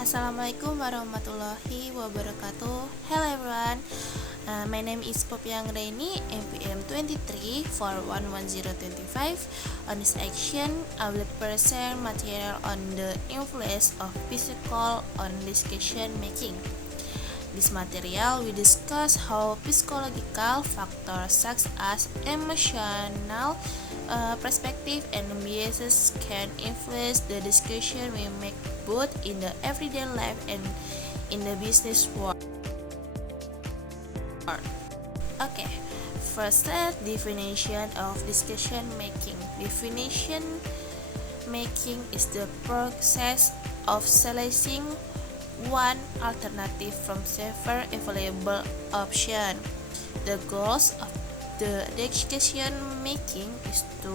Assalamualaikum warahmatullahi wabarakatuh. Hello everyone. My name is Popiang Raini, MPM 23411025. On this action, I will present material on the influence of physical on discussion making. This material we discuss how psychological factors such as emotional perspective and biases can influence the discussion we make both in the everyday life and in the business world. Okay, first definition of discussion making. Definition making is the process of selecting one alternative from several available options. The goals of the discussion making is to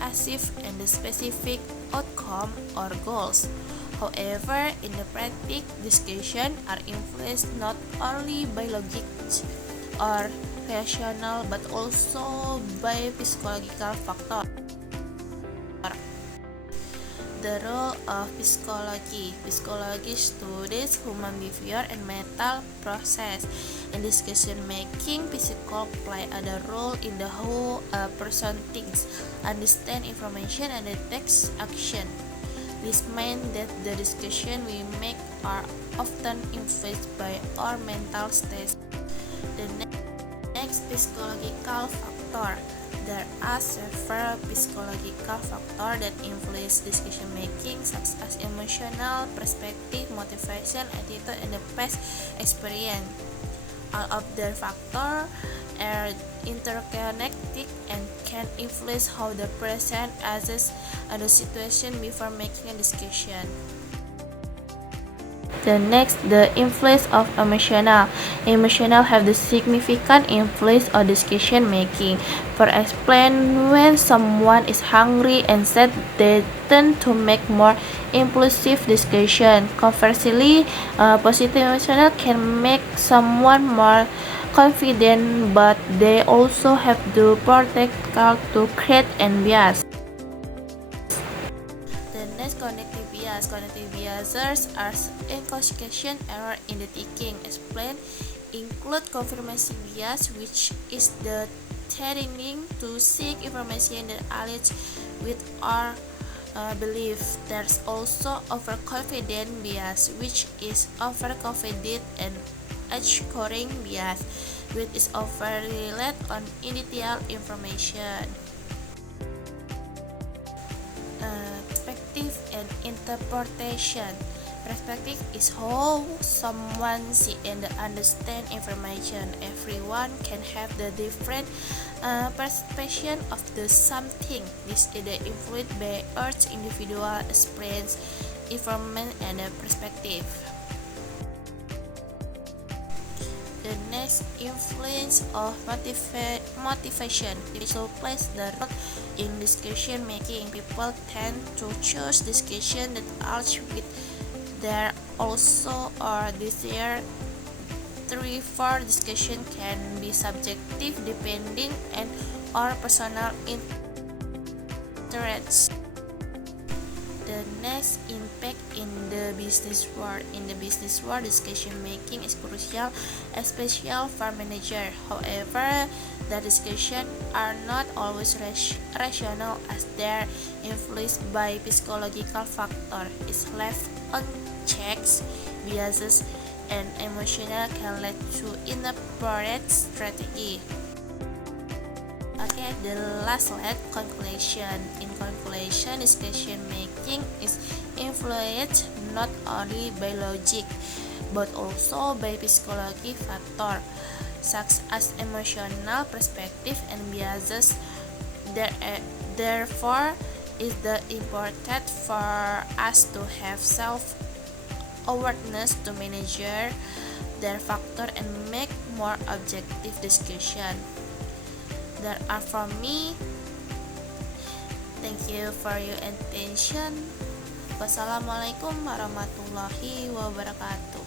achieve a specific outcome or goals. However, in the practice, discussion are influenced not only by logic or rational but also by psychological factors. The role of psychology. Psychology studies human behavior and mental process. In discussion making, psychology play a role in the how a person thinks, understand information, and takes action. This means that the discussion we make are often influenced by our mental state. The next psychological factor. There are several psychological factors that influence decision making, such as emotional, perspective, motivation, attitude, and the past experience. All of the factors are interconnected and can influence how the person assesses the situation before making a decision. The next, the influence of emotional. Emotional have the significant influence on decision making. For example, when someone is hungry and sad, they tend to make more impulsive decisions. Conversely, positive emotional can make someone more confident, but they also have the potential to create and bias. The next, cognitive bias. Cognitive biases are inconsistent error in the thinking. Explained include confirmation bias, which is the tending to seek information that aligns with our belief. There's also overconfident bias, which is overconfident, and edge-scoring bias, which is over-reliant on detailed information. Perspective and interpretation. Perspective is how someone see and understand information. Everyone can have the different perception of the something. This is influenced by each individual experience, information, and perspective. The next, influence of motivation. It also plays the role in discussion making. People tend to choose discussion that aligns with their also or desire. Therefore, discussion can be subjective depending on our personal interests. The next, impact in the business world. In the business world, discussion making is crucial, especially for managers. However, the discussions are not always rational, as they are influenced by psychological factors. It's left unchecked, biases, and emotional can lead to inappropriate strategy. Okay, the last slide, conclusion. In conclusion, discussion making is influenced not only by logic but also by psychological factors such as emotional perspective and biases. Therefore, it is important for us to have self-awareness to manage their factor and make more objective discussion. That are from me. Thank you for your attention. Wassalamualaikum warahmatullahi wabarakatuh.